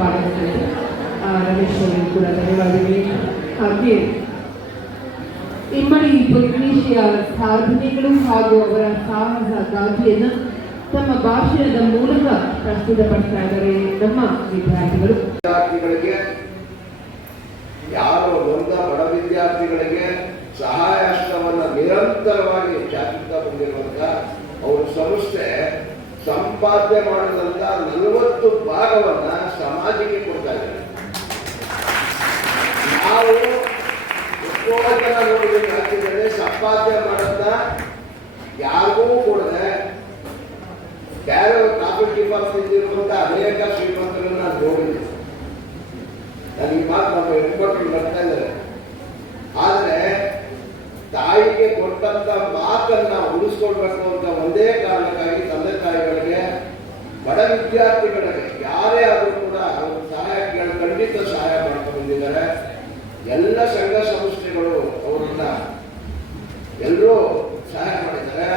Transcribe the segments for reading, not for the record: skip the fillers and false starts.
ಪಾಲಿಸ್ತಾರೆ. ರಮೇಶ್ ಅವರಿಗೂ ಕೂಡ ಧನ್ಯವಾದಗಳು. ಹಾಗೆ ಇಮ್ಮಡಿ ಪುಲಿಕೇಶಿಯ ಸಾಧನೆಗಳು ಹಾಗೂ ಅವರ ಸಾಹಸ ಗಾಥೆಯನ್ನು ತಮ್ಮ ಭಾಷಣದ ಮೂಲಕ ಪ್ರಸ್ತುತಪಡಿಸ್ತಾ ಇದ್ದಾರೆ ನಮ್ಮ ವಿದ್ಯಾರ್ಥಿಗಳು. ವಿದ್ಯಾರ್ಥಿಗಳಿಗೆ ಯಾರು ನೊಂದ ಬಡ ವಿದ್ಯಾರ್ಥಿಗಳಿಗೆ ಸಹಾಯಹಸ್ತವನ್ನು ನಿರಂತರವಾಗಿ ಚಾಚುತ್ತಾ ಬಂದಿರುವಂತ ಅವ್ರ ಸಂಸ್ಥೆ ಸಂಪಾದನೆ ಮಾಡಿದಂತ 40 ಭಾಗವನ್ನ ಸಮಾಜಕ್ಕೆ ಕೊಡ್ತಾ ಇದ್ದಾರೆ. ನಾವು ಎಷ್ಟೋ ಜನ ನೋಡಬೇಕಾಗ್ತಿದ್ದಾರೆ, ಸಂಪಾದನೆ ಮಾಡೋದನ್ನ ಯಾರಿಗೂ ಕೊಡದೆ ಯಾರೋ ಕಾಫಿ ಟಿಫನ್ ತಿಂದಿರುವಂತ ಅನೇಕ ಶ್ರೀಮಂತರನ್ನ ನೋಡಿದ್ದೆ. ನಾನು ಈ ಮಾತು ನಮ್ಮ ಹೆಣ್ಮಕ್ಳು ಬರ್ತಾ ಇದ್ದಾರೆ. ಆದ್ರೆ ತಾಯಿಗೆ ಕೊಟ್ಟಂತ ಮಾತನ್ನ ಉಳಿಸ್ಕೊಳ್ಬೇಕು ಅಂತ ಒಂದೇ ಕಾರಣಕ್ಕಾಗಿ ತಂದೆ ತಾಯಿಗಳಿಗೆ, ಬಡ ವಿದ್ಯಾರ್ಥಿಗಳಿಗೆ ಯಾರೇ ಆದರೂ ಕೂಡ ಅವರು ಸಹಾಯ ಖಂಡಿತ ಸಹಾಯ ಮಾಡ್ಕೊಂಡು ಬಂದಿದ್ದಾರೆ. ಎಲ್ಲ ಸಂಘ ಸಂಸ್ಥೆಗಳು ಅವರನ್ನ ಎಲ್ಲರೂ ಸಹಾಯ ಮಾಡಿದ್ದಾರೆ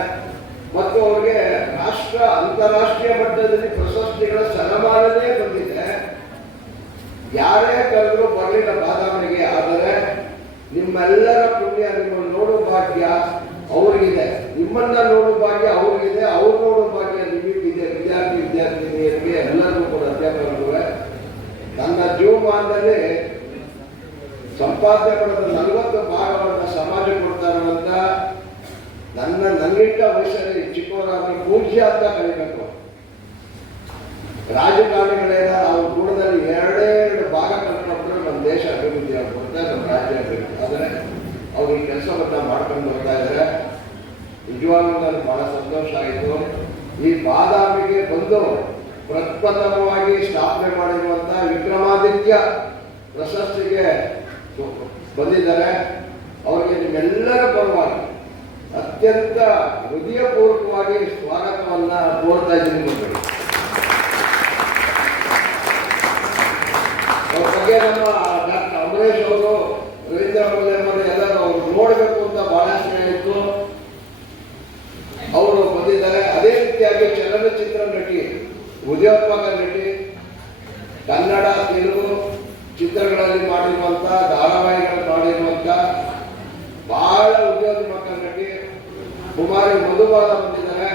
ಮತ್ತು ಅವ್ರಿಗೆ ರಾಷ್ಟ್ರ ಅಂತಾರಾಷ್ಟ್ರೀಯ ಮಟ್ಟದಲ್ಲಿ ಪ್ರಶಸ್ತಿಗಳ ಸನ್ಮಾನನೇ ಬಂದಿದೆ. ಯಾರೇ ಕರೆದ್ರು ಬರಲಿಲ್ಲ ಬಾದಾಮಿಗೆ. ಆದರೆ ನಿಮ್ಮೆಲ್ಲರ ಪುಣ್ಯ, ನಿಮ್ಮನ್ನು ನೋಡೋ ಭಾಗ್ಯ ಅವ್ರಿಗಿದೆ, ನಿಮ್ಮನ್ನ ನೋಡೋ ಭಾಗ್ಯ ಅವ್ರಿಗಿದೆ, ಅವ್ರು ನೋಡೋ ಭಾಗ್ಯ ನಿಮಗಿದೆ. ವಿದ್ಯಾರ್ಥಿನಿಯರಿಗೆ ಎಲ್ಲರಿಗೂ ಕೂಡ ಅಧ್ಯಾಪಕರಿಗೂ ನನ್ನ ಜೀವಮಾನದಲ್ಲಿ ಸಂಪಾದನೆ ಪಡೆದ 40 ಭಾಗವನ್ನು ಸಮಾಜ ಕೊಡ್ತಾರೆ ಅಂತ ನನ್ನಿಂದ ವಯಸ್ಸಲ್ಲಿ ಚಿಕ್ಕವರಾದ್ರೆ ಪೂಜ್ಯ ಅಂತ ಕರಿಬೇಕು. ರಾಜಕಾರಣಿಗಳೇನ ಅವ್ರ ಗುಣದಲ್ಲಿ 2 ಭಾಗ ಕಲ್ತ್ಕೊಂಡ್ರೆ ನಮ್ಮ ದೇಶ ಅಭಿವೃದ್ಧಿ ಆಗ್ಬಿಡುತ್ತೆ, ನಮ್ಮ ರಾಜ್ಯ ಅಭಿವೃದ್ಧಿ. ಆದರೆ ಅವ್ರು ಈ ಕೆಲಸವನ್ನ ಮಾಡ್ಕೊಂಡು ಬರ್ತಾ ಇದ್ದಾರೆ. ನಿಜವಾಗ್ಲೂ ನನಗೆ ಬಹಳ ಸಂತೋಷ ಆಯಿತು. ಈ ಬಾದಾಮಿಗೆ ಬಂದು ಪ್ರಪ್ರಥಮವಾಗಿ ಸ್ಥಾಪನೆ ಮಾಡಿರುವಂತ ವಿಕ್ರಮಾದಿತ್ಯ ಪ್ರಶಸ್ತಿಗೆ ಬಂದಿದ್ದಾರೆ. ಅವರಿಗೆ ನಿಮ್ಮೆಲ್ಲರ ಪರವಾಗಿ ಅತ್ಯಂತ ಹೃದಯಪೂರ್ವಕವಾಗಿ ಸ್ವಾಗತವನ್ನ ಕೋರ್ತಾ ಇದ್ದೀನಿ. ಅವ್ರ ಬಗ್ಗೆ ನಮ್ಮ ಡಾಕ್ಟರ್ ಅಮರೇಶ್ ಅವರು, ರವೀಂದ್ರ ಮೂಲೆಯವರು ಎಲ್ಲರೂ ಅವ್ರು ನೋಡಬೇಕು ಅಂತ ಬಹಳಷ್ಟು ಹೇಳಿತ್ತು. ಅವರು ಬಂದಿದ್ದಾರೆ. ಅದೇ ರೀತಿಯಾಗಿ ಚಲನಚಿತ್ರ ನಟಿ, ಉದ್ಯೋಗಪಕ ನಟಿ, ಕನ್ನಡ ತೆಲುಗು ಚಿತ್ರಗಳಲ್ಲಿ ಮಾಡಿರುವಂತ, ಧಾರಾವಾಹಿಗಳು ಮಾಡಿರುವಂತ ಬಹಳ ಉದ್ಯೋಗಪಕ ನಟಿ ಕುಮಾರಿ ಮಧುಬಾಲ ಬಂದಿದ್ದಾರೆ.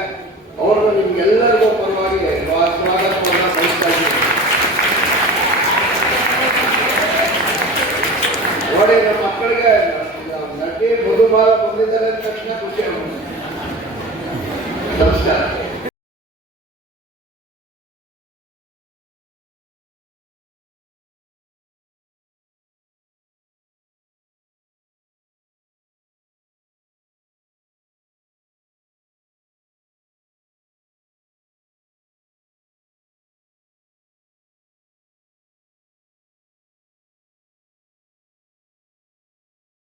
ಅವ್ರನ್ನ ನಿಮ್ಗೆಲ್ಲರಿಗೂ ಪರವಾಗಿ